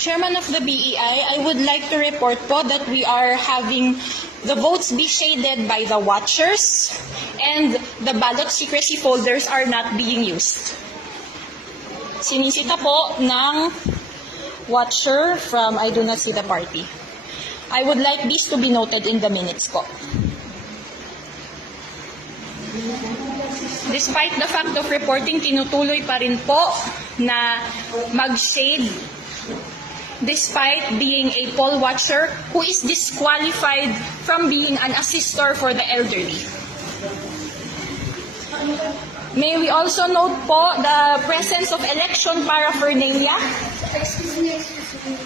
Chairman of the BEI, I would like to report po that we are having the votes be shaded by the watchers and the ballot secrecy folders are not being used. Sinisita po ng watcher from I do not see the party. I would like this to be noted in the minutes po. Despite the fact of reporting, tinutuloy pa rin po na mag-shade despite being a poll watcher who is disqualified from being an assister for the elderly. May we also note po the presence of election paraphernalia Excuse me, excuse me.